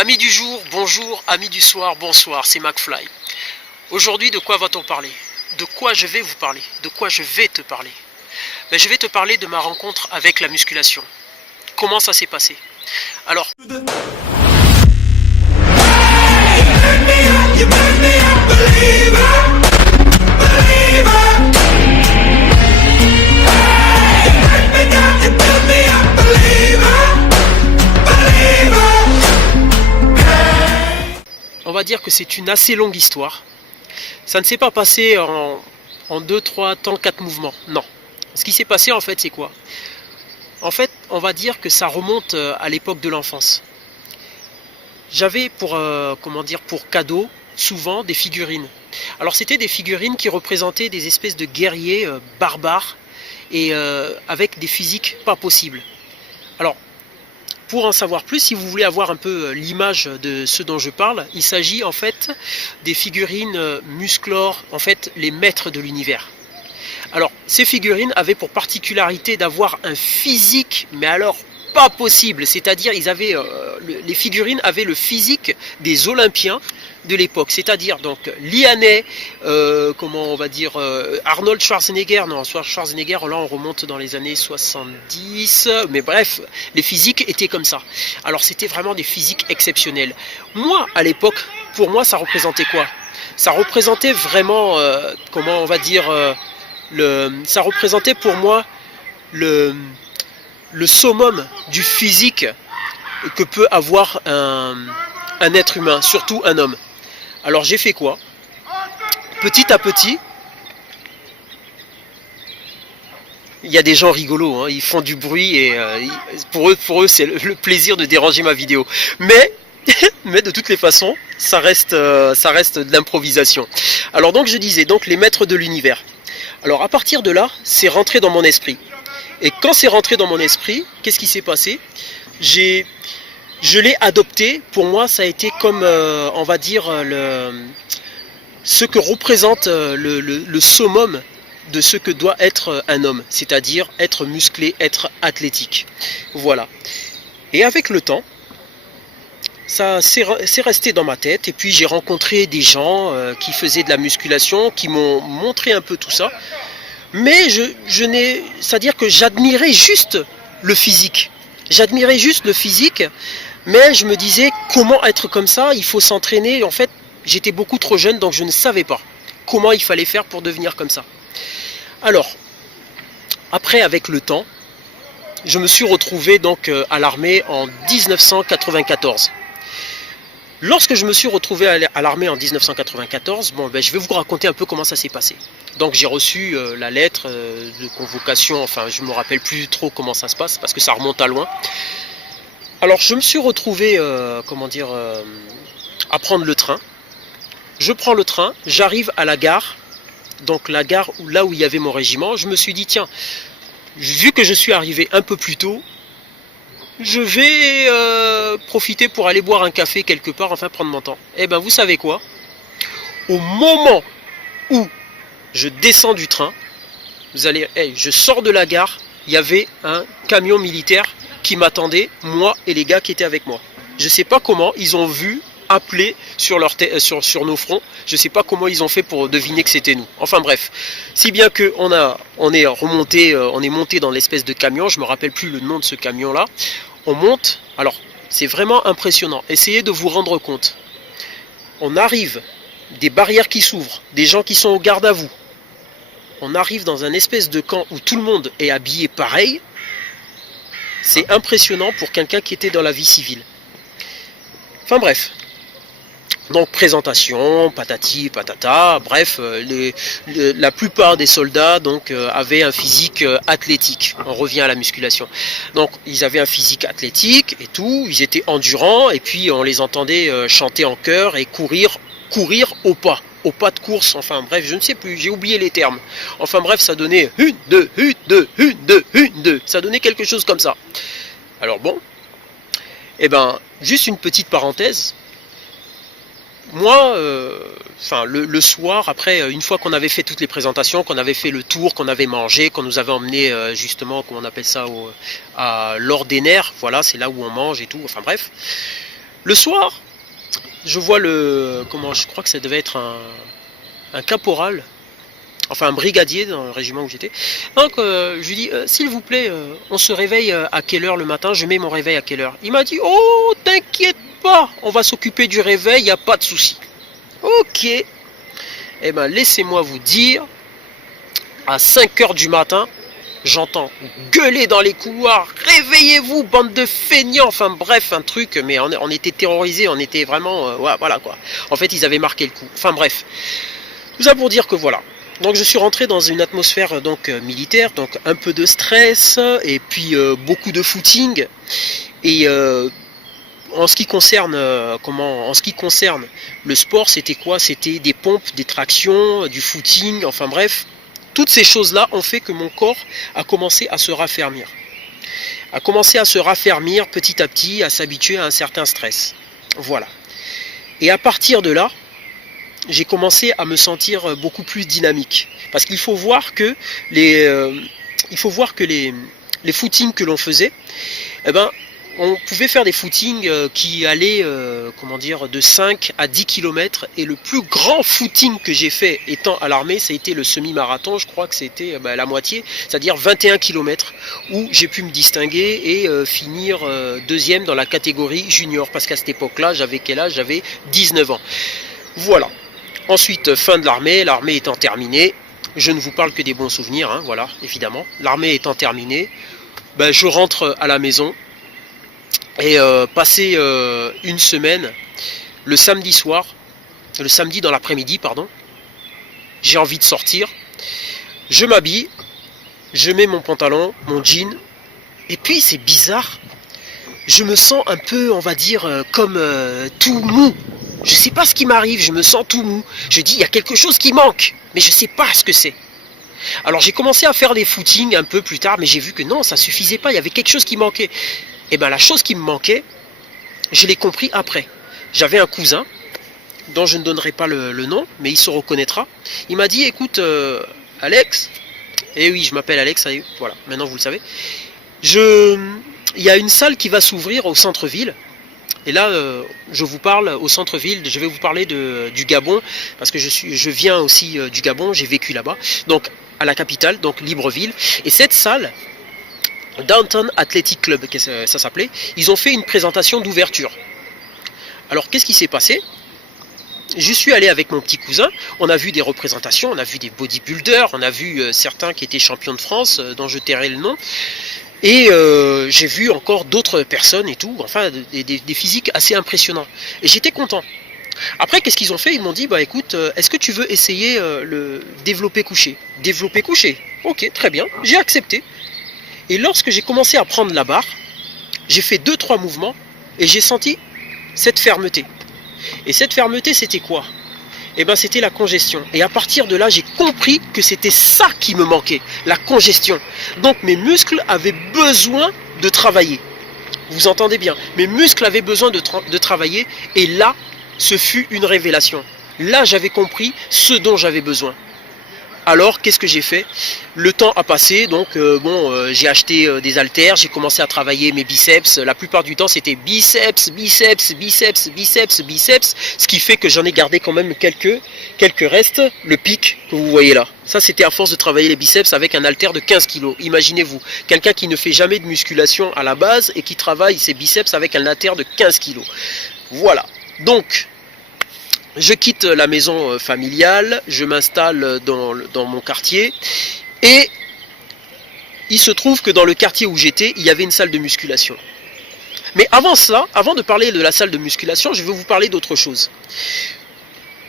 Amis du jour, bonjour, amis du soir, bonsoir, c'est McFly. Aujourd'hui, de quoi va-t-on parler? De quoi je vais vous parler? De quoi je vais te parler? Je vais te parler de ma rencontre avec la musculation. Comment ça s'est passé? Alors, on va dire que c'est une assez longue histoire. Ça ne s'est pas passé en 2, 3 temps, 4 mouvements. Non. Ce qui s'est passé en fait, c'est quoi? En fait, on va dire que ça remonte à l'époque de l'enfance. J'avais pour cadeau souvent des figurines. Alors c'était des figurines qui représentaient des espèces de guerriers barbares et avec des physiques pas possibles. Alors, pour en savoir plus, si vous voulez avoir un peu l'image de ce dont je parle, il s'agit en fait des figurines Musclor, en fait les maîtres de l'univers. Alors, ces figurines avaient pour particularité d'avoir un physique, mais alors pas possible, c'est-à-dire les figurines avaient le physique des Olympiens de l'époque, c'est-à-dire donc Lianet, Arnold Schwarzenegger, non, Schwarzenegger, là on remonte dans les années 70, mais bref, les physiques étaient comme ça. Alors c'était vraiment des physiques exceptionnels. Moi, à l'époque, pour moi, ça représentait quoi? Ça représentait vraiment, ça représentait pour moi le summum du physique que peut avoir un être humain, surtout un homme. Alors j'ai fait quoi? Petit à petit, il y a des gens rigolos, hein, ils font du bruit et pour eux c'est le plaisir de déranger ma vidéo. Mais de toutes les façons, ça reste de l'improvisation. Alors donc je disais, donc les maîtres de l'univers. Alors à partir de là, c'est rentré dans mon esprit. Et quand c'est rentré dans mon esprit, qu'est-ce qui s'est passé? Je l'ai adopté. Pour moi, ça a été comme, on va dire, ce que représente le summum de ce que doit être un homme, c'est-à-dire être musclé, être athlétique. Voilà. Et avec le temps, ça c'est resté dans ma tête. Et puis j'ai rencontré des gens qui faisaient de la musculation, qui m'ont montré un peu tout ça. Mais c'est-à-dire que j'admirais juste le physique. J'admirais juste le physique, mais je me disais comment être comme ça, il faut s'entraîner. En fait, j'étais beaucoup trop jeune, donc je ne savais pas comment il fallait faire pour devenir comme ça. Alors, après, avec le temps, je me suis retrouvé donc à l'armée en 1994. Lorsque je me suis retrouvé à l'armée en 1994, je vais vous raconter un peu comment ça s'est passé. Donc j'ai reçu la lettre de convocation, enfin je ne me rappelle plus trop comment ça se passe parce que ça remonte à loin. Alors je me suis retrouvé, à prendre le train. Je prends le train, j'arrive à la gare, donc la gare là où il y avait mon régiment. Je me suis dit tiens, vu que je suis arrivé un peu plus tôt, je vais profiter pour aller boire un café quelque part, enfin prendre mon temps. Et ben vous savez quoi? Au moment où je descends du train, je sors de la gare, il y avait un camion militaire qui m'attendait, moi et les gars qui étaient avec moi. Je ne sais pas comment ils ont vu appeler sur nos fronts, je ne sais pas comment ils ont fait pour deviner que c'était nous. Enfin bref, si bien qu'on est monté dans l'espèce de camion, je ne me rappelle plus le nom de ce camion là. On monte, alors c'est vraiment impressionnant, essayez de vous rendre compte. On arrive, des barrières qui s'ouvrent, des gens qui sont au garde à vous. On arrive dans un espèce de camp où tout le monde est habillé pareil. C'est impressionnant pour quelqu'un qui était dans la vie civile. Enfin bref. Donc présentation, patati, patata, bref, la plupart des soldats avaient un physique athlétique. On revient à la musculation. Donc ils avaient un physique athlétique et tout, ils étaient endurants et puis on les entendait chanter en chœur et courir au pas de course, enfin bref, je ne sais plus, j'ai oublié les termes. Enfin bref, ça donnait 1, 2, 1, 2, 1, 2, 1, 2, ça donnait quelque chose comme ça. Alors bon, juste une petite parenthèse. Moi, le soir, après, une fois qu'on avait fait toutes les présentations, qu'on avait fait le tour, qu'on avait mangé, qu'on nous avait emmené justement, comment on appelle ça, à l'ordinaire, voilà, c'est là où on mange et tout, enfin bref. Le soir, je vois je crois que ça devait être un caporal, enfin un brigadier dans le régiment où j'étais. Donc je lui dis, s'il vous plaît, on se réveille à quelle heure le matin? Je mets mon réveil à quelle heure? Il m'a dit, oh, t'inquiète pas, on va s'occuper du réveil, il n'y a pas de souci. Ok. Eh ben, laissez-moi vous dire, à 5 heures du matin, j'entends gueuler dans les couloirs, réveillez-vous, bande de feignants, enfin bref, un truc, mais on était terrorisés, on était vraiment, ouais, voilà quoi. En fait, ils avaient marqué le coup. Enfin bref, tout ça pour dire que voilà. Donc je suis rentré dans une atmosphère donc militaire, donc un peu de stress, et puis beaucoup de footing, et en ce qui concerne le sport, c'était quoi? C'était des pompes, des tractions, du footing, enfin bref. Toutes ces choses-là ont fait que mon corps a commencé à se raffermir. A commencé à se raffermir petit à petit, à s'habituer à un certain stress. Voilà. Et à partir de là, j'ai commencé à me sentir beaucoup plus dynamique. Parce qu'il faut voir que les footings que l'on faisait, eh ben, on pouvait faire des footings qui allaient de 5 à 10 km, et le plus grand footing que j'ai fait étant à l'armée, ça a été le semi-marathon, je crois que c'était la moitié, c'est-à-dire 21 km, où j'ai pu me distinguer et finir deuxième dans la catégorie junior, parce qu'à cette époque-là, j'avais quel âge? J'avais 19 ans. Voilà. Ensuite, fin de l'armée, l'armée étant terminée, je ne vous parle que des bons souvenirs, hein, voilà, évidemment. L'armée étant terminée, ben, je rentre à la maison. Et passer une semaine, le samedi dans l'après-midi, pardon, j'ai envie de sortir, je m'habille, je mets mon pantalon, mon jean, et puis c'est bizarre, je me sens un peu, on va dire, comme tout mou. Je sais pas ce qui m'arrive, je me sens tout mou. Je dis, il y a quelque chose qui manque, mais je sais pas ce que c'est. Alors j'ai commencé à faire des footings un peu plus tard, mais j'ai vu que non, ça suffisait pas, il y avait quelque chose qui manquait. Et bien la chose qui me manquait, je l'ai compris après. J'avais un cousin, dont je ne donnerai pas le nom, mais il se reconnaîtra. Il m'a dit, écoute Alex, et oui je m'appelle Alex, voilà, maintenant vous le savez. Il y a une salle qui va s'ouvrir au centre-ville. Et là, je vous parle au centre-ville, je vais vous parler du Gabon, parce que je viens aussi du Gabon, j'ai vécu là-bas, donc à la capitale, donc Libreville. Et cette salle, Downtown Athletic Club, ça s'appelait, ils ont fait une présentation d'ouverture. Alors qu'est-ce qui s'est passé? Je suis allé avec mon petit cousin, on a vu des représentations, on a vu des bodybuilders, on a vu certains qui étaient champions de France, dont je tairai le nom. Et j'ai vu encore d'autres personnes et tout, enfin des physiques assez impressionnants. Et j'étais content. Après, qu'est-ce qu'ils ont fait? Ils m'ont dit, bah écoute, est-ce que tu veux essayer le développé couché? Développé couché, ok, très bien, j'ai accepté. Et lorsque j'ai commencé à prendre la barre, j'ai fait 2-3 mouvements et j'ai senti cette fermeté. Et cette fermeté, c'était quoi? Eh bien, c'était la congestion. Et à partir de là, j'ai compris que c'était ça qui me manquait, la congestion. Donc mes muscles avaient besoin de travailler. Vous entendez bien, mes muscles avaient besoin de travailler, et là, ce fut une révélation. Là, j'avais compris ce dont j'avais besoin. Alors, qu'est-ce que j'ai fait? Le temps a passé, donc j'ai acheté des haltères, j'ai commencé à travailler mes biceps. La plupart du temps, c'était biceps, biceps, biceps, biceps, biceps, ce qui fait que j'en ai gardé quand même quelques restes. Le pic que vous voyez là, ça c'était à force de travailler les biceps avec un haltère de 15 kg. Imaginez-vous, quelqu'un qui ne fait jamais de musculation à la base et qui travaille ses biceps avec un haltère de 15 kg. Voilà, donc je quitte la maison familiale, je m'installe dans mon quartier, et il se trouve que dans le quartier où j'étais, il y avait une salle de musculation. Mais avant cela, avant de parler de la salle de musculation, je vais vous parler d'autre chose.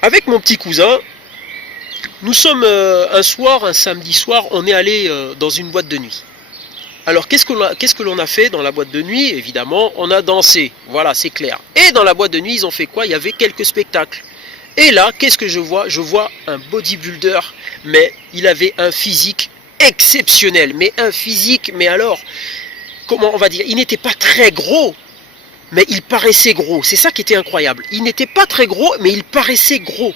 Avec mon petit cousin, nous sommes un samedi soir, on est allé dans une boîte de nuit. Alors qu'est-ce que l'on a fait dans la boîte de nuit? Évidemment, on a dansé, voilà, c'est clair. Et dans la boîte de nuit, ils ont fait quoi? Il y avait quelques spectacles. Et là, qu'est-ce que je vois? Je vois un bodybuilder, mais il avait un physique exceptionnel. Mais un physique, mais alors, comment on va dire? Il n'était pas très gros, mais il paraissait gros. C'est ça qui était incroyable. Il n'était pas très gros, mais il paraissait gros.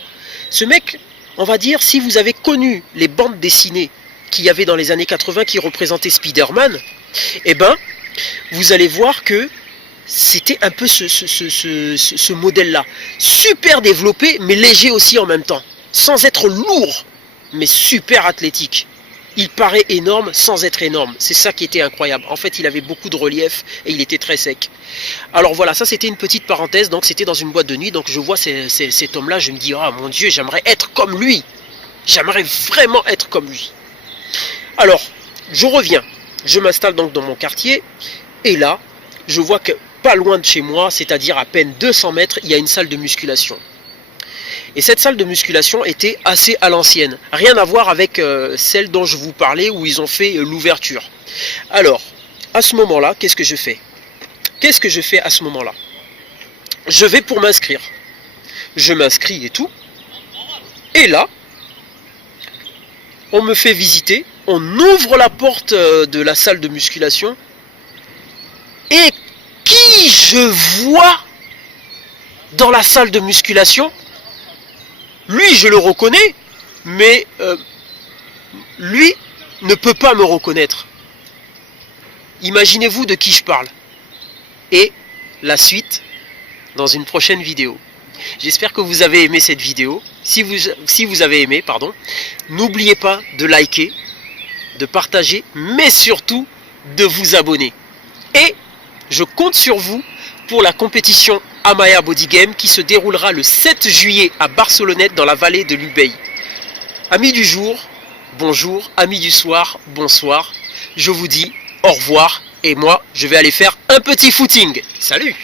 Ce mec, on va dire, si vous avez connu les bandes dessinées qu'il y avait dans les années 80 qui représentaient Spider-Man, eh ben, vous allez voir que c'était un peu ce modèle-là. Super développé, mais léger aussi en même temps. Sans être lourd, mais super athlétique. Il paraît énorme sans être énorme. C'est ça qui était incroyable. En fait, il avait beaucoup de relief et il était très sec. Alors voilà, ça c'était une petite parenthèse. Donc c'était dans une boîte de nuit. Donc je vois cet homme-là. Je me dis, oh mon Dieu, j'aimerais être comme lui. J'aimerais vraiment être comme lui. Alors, je reviens. Je m'installe donc dans mon quartier. Et là, je vois que pas loin de chez moi, c'est-à-dire à peine 200 mètres, il y a une salle de musculation. Et cette salle de musculation était assez à l'ancienne. Rien à voir avec celle dont je vous parlais où ils ont fait l'ouverture. Alors, à ce moment-là, qu'est-ce que je fais? Qu'est-ce que je fais à ce moment-là? Je vais pour m'inscrire. Je m'inscris et tout. Et là, on me fait visiter. On ouvre la porte de la salle de musculation. Et qui je vois dans la salle de musculation? Lui, je le reconnais, mais lui ne peut pas me reconnaître. Imaginez-vous de qui je parle. Et la suite dans une prochaine vidéo. J'espère que vous avez aimé cette vidéo. Si vous avez aimé, pardon, n'oubliez pas de liker, de partager, mais surtout de vous abonner. Et je compte sur vous pour la compétition Amaya Body Game qui se déroulera le 7 juillet à Barcelonnette dans la vallée de l'Ubaye. Amis du jour, bonjour. Amis du soir, bonsoir. Je vous dis au revoir et moi je vais aller faire un petit footing. Salut!